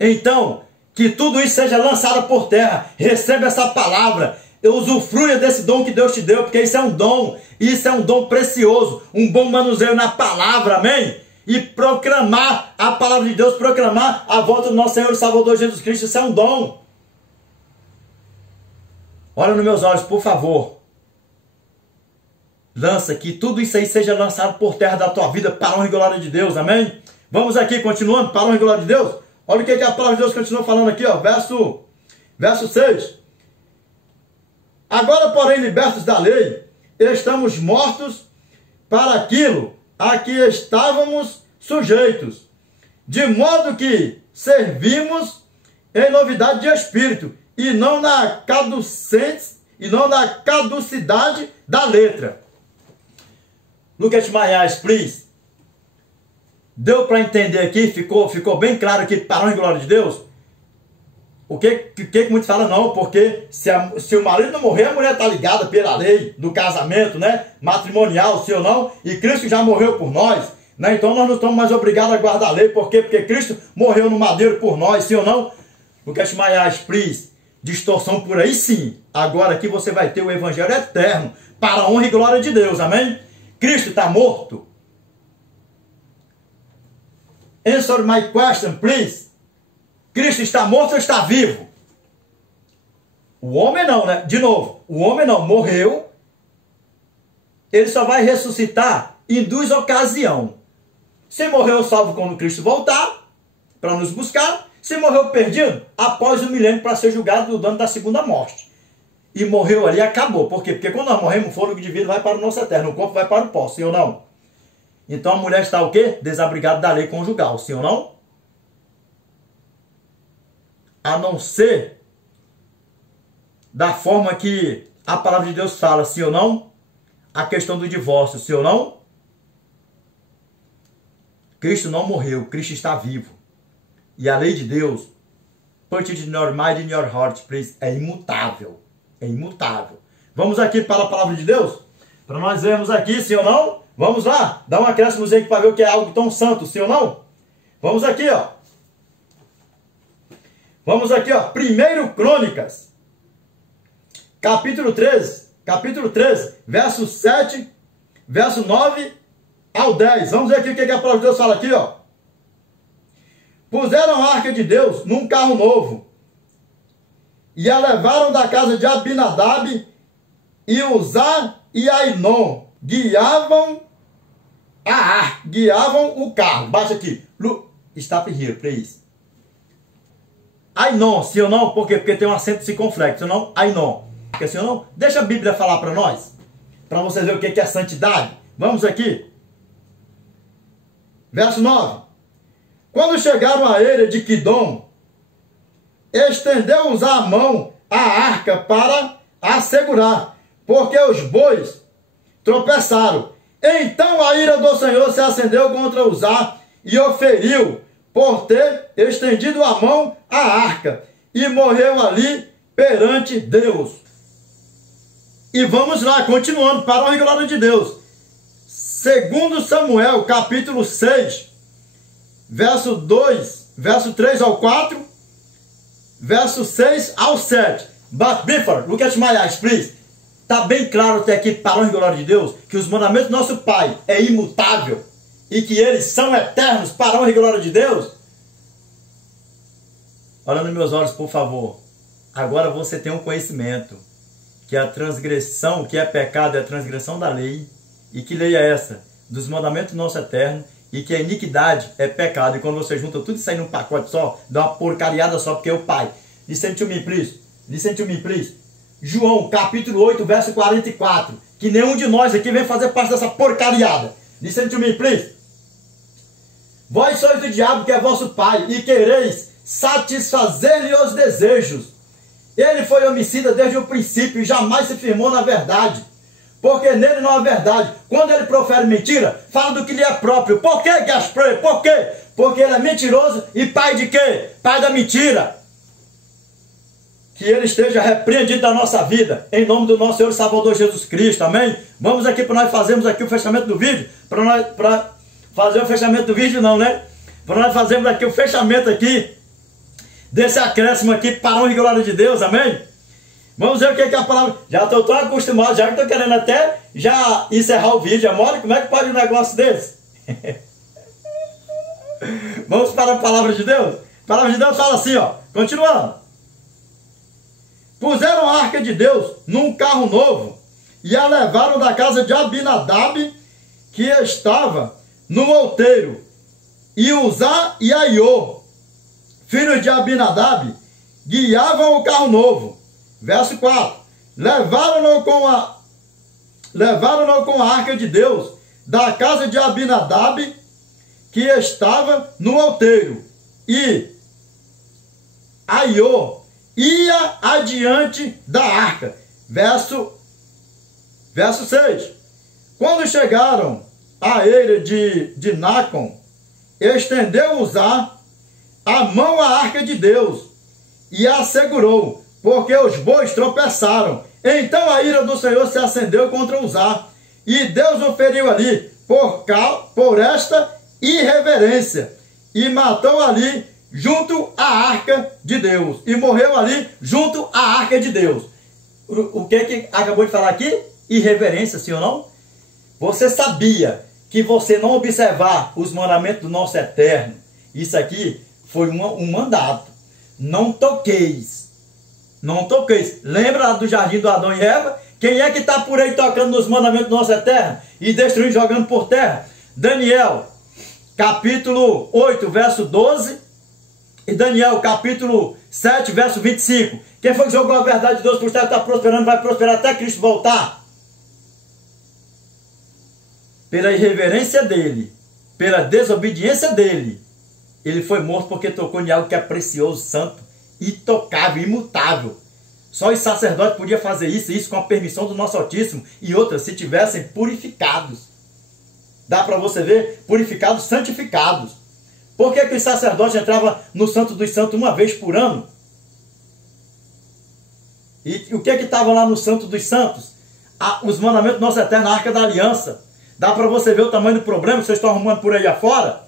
Então, que tudo isso seja lançado por terra. Receba essa palavra. Usufrua desse dom que Deus te deu, porque isso é um dom. Isso é um dom precioso. Um bom manuseio na palavra, amém? E proclamar a palavra de Deus, proclamar a volta do nosso Senhor e Salvador Jesus Cristo. Isso é um dom. Olha nos meus olhos, por favor. Lança que tudo isso aí seja lançado por terra da tua vida, para a honra e glória de Deus, amém? Vamos aqui, continuando, para a honra e glória de Deus. Olha o que a palavra de Deus continua falando aqui, ó, verso 6. Agora, porém, libertos da lei, estamos mortos para aquilo a que estávamos sujeitos, de modo que servimos em novidade de espírito, e não na caducidade da letra. Look at my eyes, please. Deu para entender aqui? Ficou bem claro aqui, para a honra e glória de Deus? O que muitos falam? Não, porque se o marido não morrer, a mulher está ligada pela lei do casamento, né? Matrimonial, sim ou não? E Cristo já morreu por nós, né? Então nós não estamos mais obrigados a guardar a lei. Por quê? Porque Cristo morreu no madeiro por nós, sim ou não? Look at my eyes, please. Distorção por aí sim. Agora aqui você vai ter o evangelho eterno, para a honra e glória de Deus, amém? Cristo está morto. Answer my question, please. Cristo está morto ou está vivo? O homem não, né? De novo, o homem não, morreu. Ele só vai ressuscitar em duas ocasiões. Se morreu salvo quando Cristo voltar, para nos buscar. Se morreu perdido, após o milênio, para ser julgado do dano da segunda morte. E morreu ali, acabou. Por quê? Porque quando nós morremos, o fôlego de vida vai para o nosso eterno, o corpo vai para o pó, sim ou não? Então a mulher está o quê? Desabrigada da lei conjugal, sim ou não? A não ser da forma que a palavra de Deus fala, sim ou não? A questão do divórcio, sim ou não? Cristo não morreu, Cristo está vivo. E a lei de Deus, put it in your mind, in your heart, please, é imutável. É imutável. Vamos aqui para a palavra de Deus? Para nós vermos aqui, sim ou não? Vamos lá, dá um acréscimo aí para ver o que é algo tão santo, sim ou não? Vamos aqui, ó. Vamos aqui, ó. 1 Crônicas, capítulo 13, verso 7, verso 9 ao 10. Vamos ver aqui o que a palavra de Deus fala aqui, ó. Puseram a arca de Deus num carro novo e a levaram da casa de Abinadab, e Uzá e Ainon guiavam o carro. Baixa aqui. Stop here, please. Ainon, sim ou não? Por quê? Porque tem um acento circunflexo, sim ou não? Ainon. Porque sim ou não? Deixa a Bíblia falar para nós, para vocês verem o que é santidade. Vamos aqui. Verso 9. Quando chegaram à eira de Quidom, estendeu Uzá a mão à arca para a segurar, porque os bois tropeçaram. Então a ira do Senhor se acendeu contra Uzá e o feriu por ter estendido a mão à arca, e morreu ali perante Deus. E vamos lá, continuando, para a honra e glória de Deus. Segundo Samuel, capítulo 6, verso 2, verso 3 ao 4, verso 6 ao 7. But before, look at my eyes, please. Está bem claro até aqui, para a honra e glória de Deus, que os mandamentos do nosso Pai é imutável e que eles são eternos para a honra e glória de Deus? Olha nos meus olhos, por favor. Agora você tem um conhecimento que a transgressão, que é pecado, é a transgressão da lei. E que lei é essa? Dos mandamentos do nosso eterno. E que a iniquidade é pecado. E quando você junta tudo isso aí num pacote só, dá uma porcariada só, porque é o Pai. Listen to me, please. Listen to me, please. João, capítulo 8, verso 44. Que nenhum de nós aqui vem fazer parte dessa porcariada. Listen to me, please. Vós sois do diabo, que é vosso pai, e quereis satisfazer-lhe os desejos. Ele foi homicida desde o princípio e jamais se firmou na verdade, porque nele não há verdade. Quando ele profere mentira, fala do que lhe é próprio. Por que, Gaspar? Por quê? Porque ele é mentiroso e pai de quê? Pai da mentira. Que ele esteja repreendido da nossa vida, em nome do nosso Senhor e Salvador Jesus Cristo, amém? Vamos aqui para nós fazermos aqui o fechamento do vídeo, para fazer o fechamento do vídeo não, né? Para nós fazermos aqui o fechamento aqui, desse acréscimo aqui, para a honra e glória de Deus, amém? Vamos ver o que é a palavra. Já estou tão acostumado, já que estou querendo até já encerrar o vídeo, amor. Como é que pode um negócio desse? Vamos para a palavra de Deus? A palavra de Deus fala assim, ó, continuando. Puseram a arca de Deus num carro novo e a levaram da casa de Abinadab, que estava no outeiro, e Uzá e Aiô, filhos de Abinadab, guiavam o carro novo. Verso 4. Levaram-no com a arca de Deus da casa de Abinadab, que estava no outeiro, e Aiô ia adiante da arca. Verso 6. Quando chegaram à eira de Nacon, estendeu Uzá a mão à arca de Deus e a segurou, porque os bois tropeçaram. Então a ira do Senhor se acendeu contra Uzá, e Deus o feriu ali por esta irreverência, e matou ali junto à arca de Deus, e morreu ali junto à arca de Deus. O que acabou de falar aqui? Irreverência, sim ou não? Você sabia que você não observar os mandamentos do nosso eterno, isso aqui foi um mandato. Não toqueis. Não toqueis. Lembra do jardim do Adão e Eva? Quem é que está por aí tocando nos mandamentos do nosso eterno e destruindo, jogando por terra? Daniel, capítulo 8, verso 12. E Daniel, capítulo 7, verso 25. Quem foi que jogou a verdade de Deus por terra está prosperando, vai prosperar até Cristo voltar. pela irreverência dele, pela desobediência dele, ele foi morto porque tocou em algo que é precioso, santo, intocável, imutável. Só os sacerdotes podiam fazer isso com a permissão do nosso Altíssimo, e outras, se tivessem purificados. Dá para você ver? Purificados, santificados. Por que os sacerdotes entravam no Santo dos Santos uma vez por ano? E o que estava lá no Santo dos Santos? Os mandamentos do nosso Eterno, a Arca da Aliança. Dá para você ver o tamanho do problema que vocês estão arrumando por aí afora?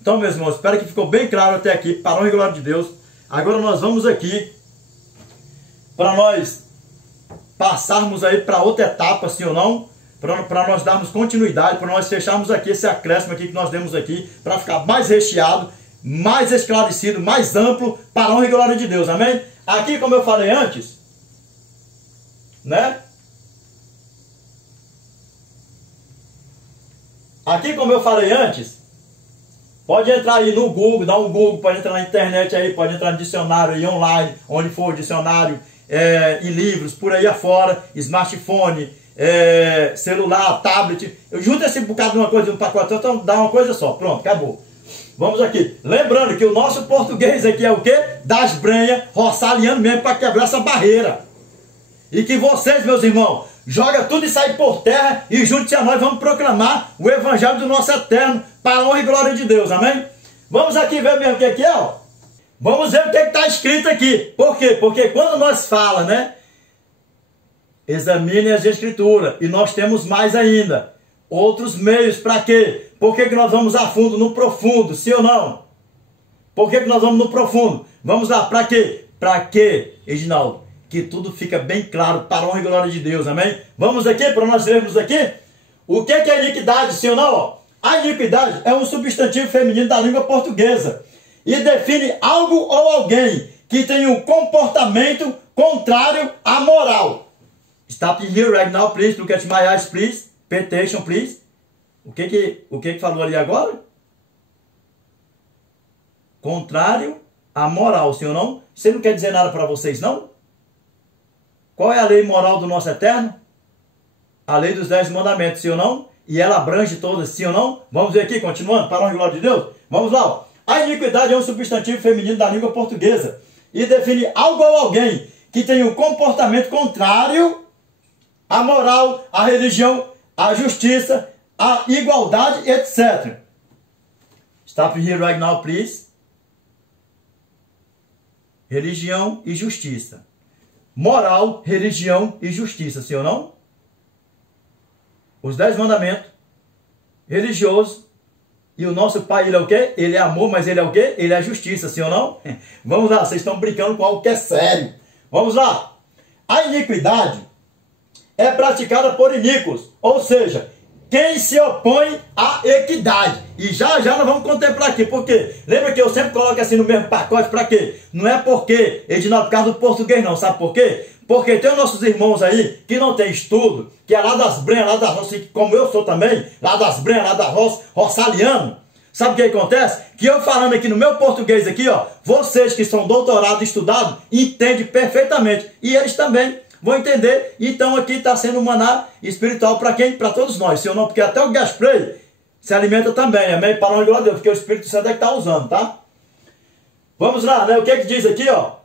Então, meus irmãos, espero que ficou bem claro até aqui, para a honra e glória de Deus. Agora nós vamos aqui, para nós passarmos aí para outra etapa, sim ou não, para nós darmos continuidade, para nós fecharmos aqui esse acréscimo aqui que nós demos aqui, para ficar mais recheado, mais esclarecido, mais amplo, para a honra e glória de Deus, amém? Aqui, como eu falei antes, né? Aqui, como eu falei antes, pode entrar aí no Google, dá um Google, pode entrar na internet aí, pode entrar no dicionário aí online, onde for dicionário, em livros, por aí afora, smartphone, celular, tablet. Eu junto esse bocado de uma coisa, um pacote, então dá uma coisa só, pronto, acabou. Vamos aqui. Lembrando que o nosso português aqui é o quê? Das brenhas, roçaliano mesmo, para quebrar essa barreira. E que vocês, meus irmãos, joga tudo isso aí por terra e junte-se a nós, vamos proclamar o Evangelho do nosso Eterno, para a honra e glória de Deus, amém? Vamos aqui ver mesmo o que aqui é, ó. Vamos ver o que está escrito aqui. Por quê? Porque quando nós fala, né? Examine as Escrituras. E nós temos mais ainda. Outros meios, para quê? Por que nós vamos a fundo, no profundo, sim ou não? Por que nós vamos no profundo? Vamos lá, para quê? Para quê, Reginaldo? Que tudo fica bem claro, para a honra e glória de Deus, amém? Vamos aqui, para nós lermos aqui. O que é iniquidade, sim ou não? Ó? A iniquidade é um substantivo feminino da língua portuguesa e define algo ou alguém que tem um comportamento contrário à moral. Stop here right now, please. Look at my eyes, please. Pay attention, please. O que falou ali agora? Contrário à moral, sim ou não? Você não quer dizer nada para vocês, não? Qual é a lei moral do nosso Eterno? A lei dos 10 mandamentos, sim ou não? E ela abrange todas, sim ou não? Vamos ver aqui, continuando, para a honra e glória de Deus. Vamos lá. Ó. A iniquidade é um substantivo feminino da língua portuguesa e define algo ou alguém que tem um comportamento contrário à moral, à religião, à justiça, à igualdade, etc. Stop here right now, please. Religião e justiça. Moral, religião e justiça, sim ou não? Os 10 mandamentos, religioso, e o nosso Pai, ele é o quê? Ele é amor, mas ele é o quê? Ele é justiça, sim ou não? Vamos lá, vocês estão brincando com algo que é sério. Vamos lá. A iniquidade é praticada por iníquos, ou seja, quem se opõe à equidade. E já nós vamos contemplar aqui, porque lembra que eu sempre coloco assim no mesmo pacote, para quê? Não é porque, Edinaldo, por causa do português não, sabe por quê? Porque tem os nossos irmãos aí que não tem estudo, que é lá das brenhas, lá da roça, como eu sou também, lá das brenhas, lá da roça, roçaliano. Sabe o que acontece? Que eu falando aqui no meu português aqui, ó, vocês que são doutorados, estudados, entendem perfeitamente. E eles também vão entender. Então aqui está sendo um maná espiritual para quem? Para todos nós. Se eu não, porque até o Gaspray se alimenta também, é meio para a honra de Deus, porque o Espírito Santo é que está usando, tá? Vamos lá, né? O que diz aqui, ó?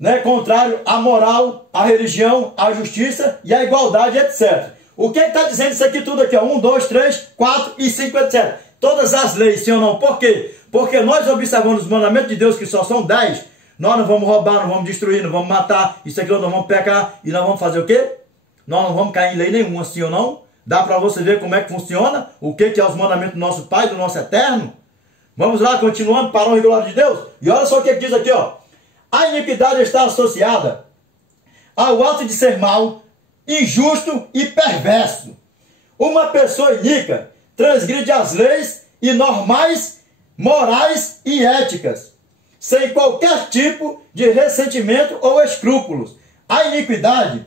Né, contrário à moral, à religião, à justiça e à igualdade, etc. O que está dizendo isso aqui tudo aqui? Ó? 1, 2, 3, 4 e 5, etc. Todas as leis, sim ou não? Por quê? Porque nós observamos os mandamentos de Deus, que só são 10. Nós não vamos roubar, não vamos destruir, não vamos matar, isso aqui nós não vamos pecar. E nós vamos fazer o quê? Nós não vamos cair em lei nenhuma, sim ou não? Dá para você ver como é que funciona? O que é os mandamentos do nosso Pai, do nosso Eterno? Vamos lá, continuando, para a honra e glória de Deus. E olha só o que diz aqui, ó. A iniquidade está associada ao ato de ser mau, injusto e perverso. Uma pessoa iníqua transgride as leis e normais, morais e éticas, sem qualquer tipo de ressentimento ou escrúpulos. A iniquidade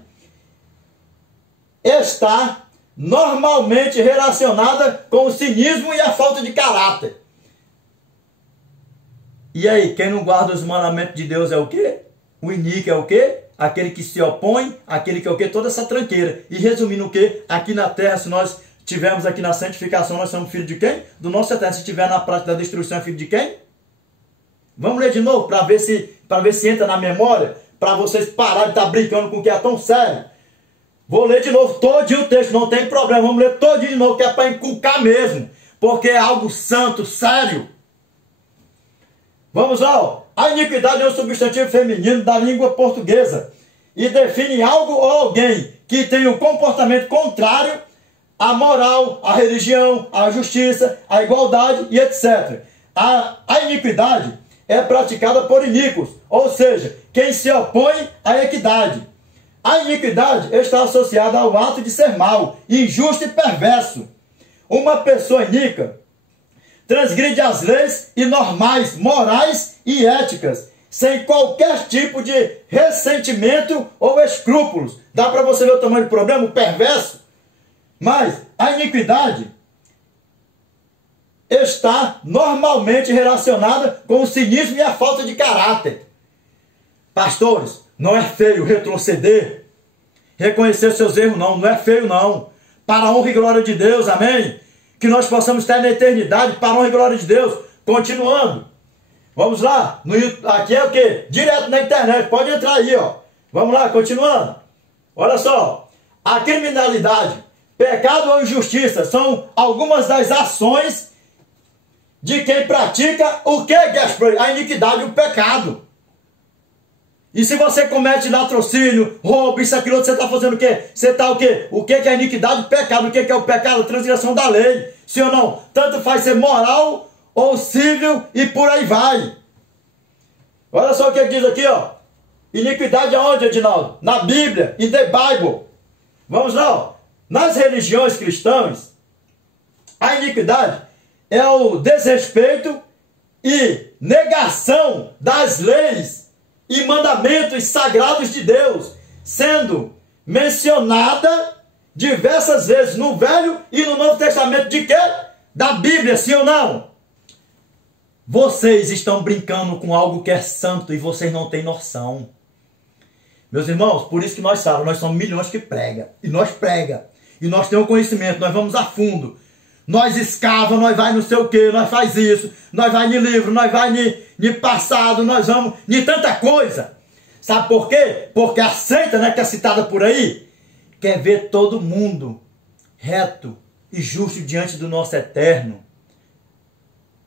está normalmente relacionada com o cinismo e a falta de caráter. E aí, quem não guarda os mandamentos de Deus é o quê? O iníquo é o quê? Aquele que se opõe, aquele que é o quê? Toda essa tranqueira. E resumindo o quê? Aqui na terra, se nós tivermos aqui na santificação, nós somos filhos de quem? Do nosso eterno. Se estiver na prática da destruição, é filho de quem? Vamos ler de novo, para ver se entra na memória, para vocês pararem de estar brincando com o que é tão sério. Vou ler de novo todinho o texto, não tem problema. Vamos ler todinho de novo, que é para inculcar mesmo. Porque é algo santo, sério. Vamos lá, ó. A iniquidade é um substantivo feminino da língua portuguesa e define algo ou alguém que tem um comportamento contrário à moral, à religião, à justiça, à igualdade e etc. A iniquidade é praticada por iníquos, ou seja, quem se opõe à equidade. A iniquidade está associada ao ato de ser mau, injusto e perverso. Uma pessoa iníqua transgride as leis e normais, morais e éticas, sem qualquer tipo de ressentimento ou escrúpulos. Dá para você ver o tamanho do problema, o perverso? Mas a iniquidade está normalmente relacionada com o cinismo e a falta de caráter. Pastores, não é feio retroceder, reconhecer seus erros, não é feio não. Para a honra e glória de Deus, amém? Que nós possamos estar na eternidade para a honra e glória de Deus. Continuando. Vamos lá. Aqui é o quê? Direto na internet. Pode entrar aí, ó. Vamos lá, continuando. Olha só. A criminalidade, pecado ou injustiça são algumas das ações de quem pratica o que, Gaspar? A iniquidade e o pecado. E se você comete latrocínio, roubo, isso, aquilo, você está fazendo o quê? Você está o quê? O que é a iniquidade e o pecado? O que é o pecado? A transgressão da lei. Sim ou não? Tanto faz ser moral ou civil e por aí vai. Olha só o que diz aqui, ó. Iniquidade aonde, Edinaldo? Na Bíblia, in the Bible. Vamos lá, ó. Nas religiões cristãs, a iniquidade é o desrespeito e negação das leis e mandamentos sagrados de Deus, sendo mencionada diversas vezes no Velho e no Novo Testamento de quê? Da Bíblia, sim ou não? Vocês estão brincando com algo que é santo e vocês não têm noção. Meus irmãos, por isso que nós sabemos, nós somos milhões que prega. E nós prega. E nós temos conhecimento, nós vamos a fundo. Nós escava, nós vai não sei o que, nós faz isso, nós vai em livro, nós vai em passado, nós vamos em tanta coisa. Sabe por quê? Porque a seita, né, que é citada por aí, quer ver todo mundo reto e justo diante do nosso eterno.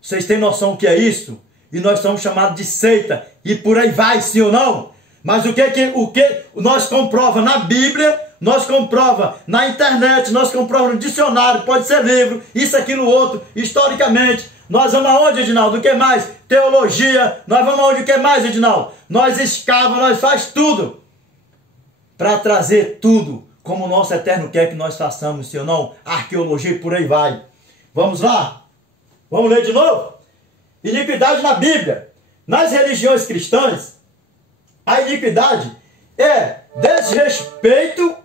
Vocês têm noção o que é isso? E nós somos chamados de seita, e por aí vai, sim ou não? Mas o que nós comprova na Bíblia, nós comprova na internet, nós comprova no dicionário, pode ser livro, isso, aquilo, outro, historicamente. Nós vamos aonde, Edinaldo? O que mais? Teologia. Nós vamos aonde? O que mais, Edinaldo? Nós escava, nós faz tudo para trazer tudo como o nosso eterno quer que nós façamos, sim ou não? Arqueologia e por aí vai. Vamos lá? Vamos ler de novo? Iniquidade na Bíblia. Nas religiões cristãs, a iniquidade é desrespeito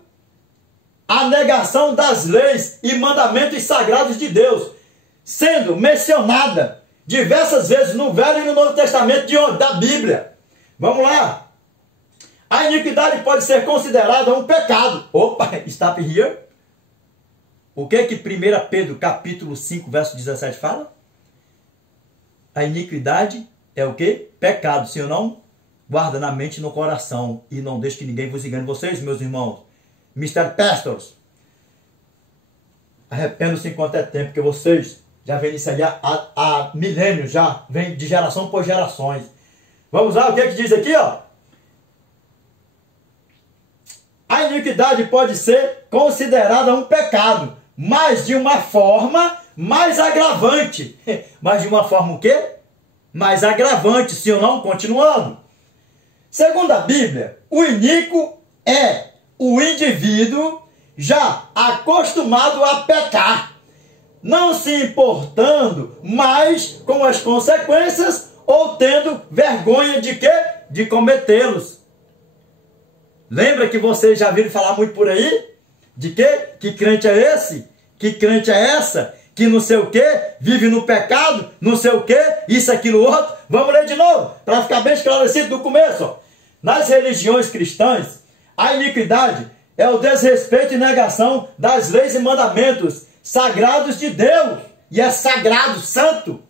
à negação das leis e mandamentos sagrados de Deus, sendo mencionada diversas vezes no Velho e no Novo Testamento de onde? Da Bíblia. Vamos lá. A iniquidade pode ser considerada um pecado. Opa, stop here. O que 1 Pedro capítulo 5, verso 17 fala? A iniquidade é o que? Pecado, sim ou não? Guarda na mente e no coração. E não deixe que ninguém vos engane. Vocês, meus irmãos, Mr. Pastors, arrependam-se enquanto é tempo, porque vocês já vêm nisso aí há milênios, já vem de geração por gerações. Vamos lá, o que diz aqui, ó? A iniquidade pode ser considerada um pecado, mas de uma forma mais agravante. Mas de uma forma o quê? Mais agravante, sim ou não? Continuando. Segundo a Bíblia, o iníquo é o indivíduo já acostumado a pecar, não se importando mais com as consequências ou tendo vergonha de quê? De cometê-los. Lembra que vocês já viram falar muito por aí? De quê? Que crente é esse? Que crente é essa? Que não sei o quê? Vive no pecado? Não sei o quê? Isso, aquilo, outro? Vamos ler de novo, para ficar bem esclarecido do começo. Ó. Nas religiões cristãs, a iniquidade é o desrespeito e negação das leis e mandamentos sagrados de Deus, e é sagrado, santo,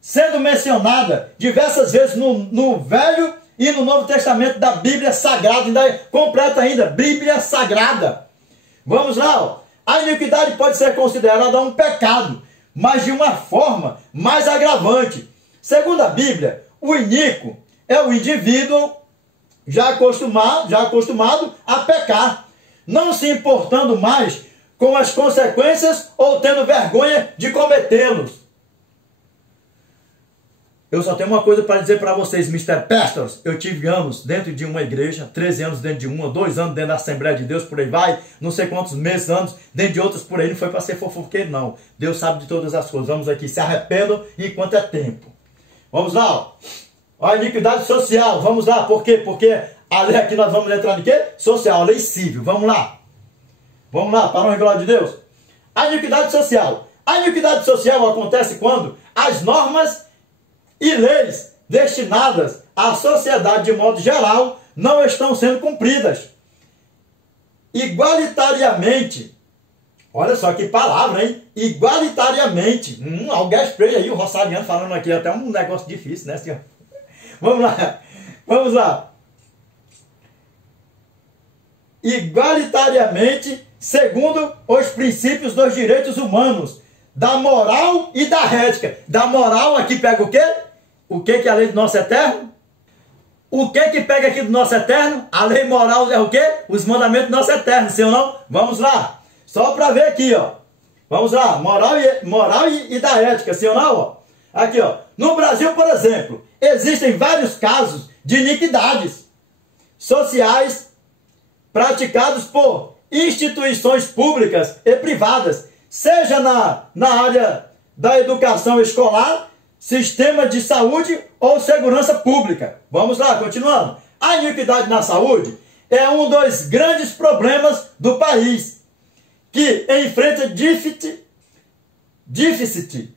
sendo mencionada diversas vezes no Velho e no Novo Testamento da Bíblia Sagrada, ainda completa ainda, Bíblia Sagrada. Vamos lá, ó. A iniquidade pode ser considerada um pecado, mas de uma forma mais agravante. Segundo a Bíblia, o iníquo é o indivíduo já acostumado a pecar, não se importando mais com as consequências ou tendo vergonha de cometê-los. Eu só tenho uma coisa para dizer para vocês, Mr. Pastors. Eu tive anos dentro de uma igreja, 13 anos dentro de uma, 2 anos dentro da Assembleia de Deus, por aí vai, não sei quantos meses, anos, dentro de outras por aí, não foi para ser fofoqueiro, não. Deus sabe de todas as coisas. Vamos aqui, se arrependam enquanto é tempo. Vamos lá, ó. A iniquidade social, vamos lá, por quê? Porque a lei aqui nós vamos entrar de quê? Social, a lei civil, vamos lá. Vamos lá, para a honra e glória de Deus. A iniquidade social. A iniquidade social acontece quando as normas e leis destinadas à sociedade de modo geral não estão sendo cumpridas. Igualitariamente, olha só que palavra, hein? Igualitariamente. Alguém spray aí, o Rossariano falando aqui, até um negócio difícil, né, senhor? Vamos lá, vamos lá. Igualitariamente, segundo os princípios dos direitos humanos, da moral e da ética. Da moral aqui pega o quê? O que é a lei do nosso eterno? O que pega aqui do nosso eterno? A lei moral é o quê? Os mandamentos do nosso eterno, sim ou não? Vamos lá. Só para ver aqui, ó. Vamos lá. Moral e da ética, sim ou não? Ó. Aqui, ó. No Brasil, por exemplo, existem vários casos de iniquidades sociais praticados por instituições públicas e privadas, seja na área da educação escolar, sistema de saúde ou segurança pública. Vamos lá, continuando. A iniquidade na saúde é um dos grandes problemas do país, que enfrenta déficit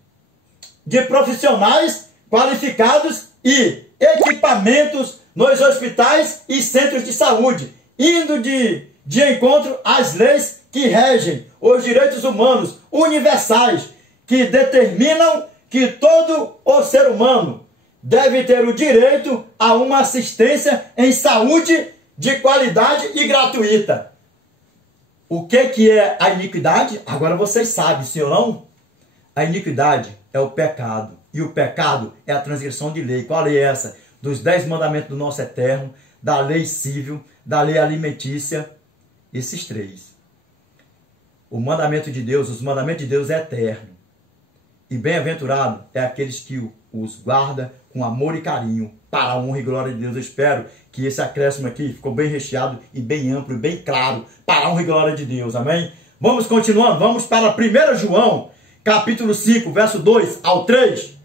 de profissionais qualificados e equipamentos nos hospitais e centros de saúde, indo de encontro às leis que regem os direitos humanos universais, que determinam que todo o ser humano deve ter o direito a uma assistência em saúde de qualidade e gratuita. O que é a iniquidade? Agora vocês sabem, sim ou não? A iniquidade é o pecado. E o pecado é a transgressão de lei. Qual lei é essa? Dos 10 mandamentos do nosso eterno, da lei civil, da lei alimentícia, esses 3. O mandamento de Deus, os mandamentos de Deus é eterno. E bem-aventurado é aqueles que os guarda com amor e carinho, para a honra e glória de Deus. Eu espero que esse acréscimo aqui ficou bem recheado e bem amplo e bem claro, para a honra e glória de Deus. Amém? Vamos continuando, vamos para 1 João, capítulo 5, verso 2 ao 3.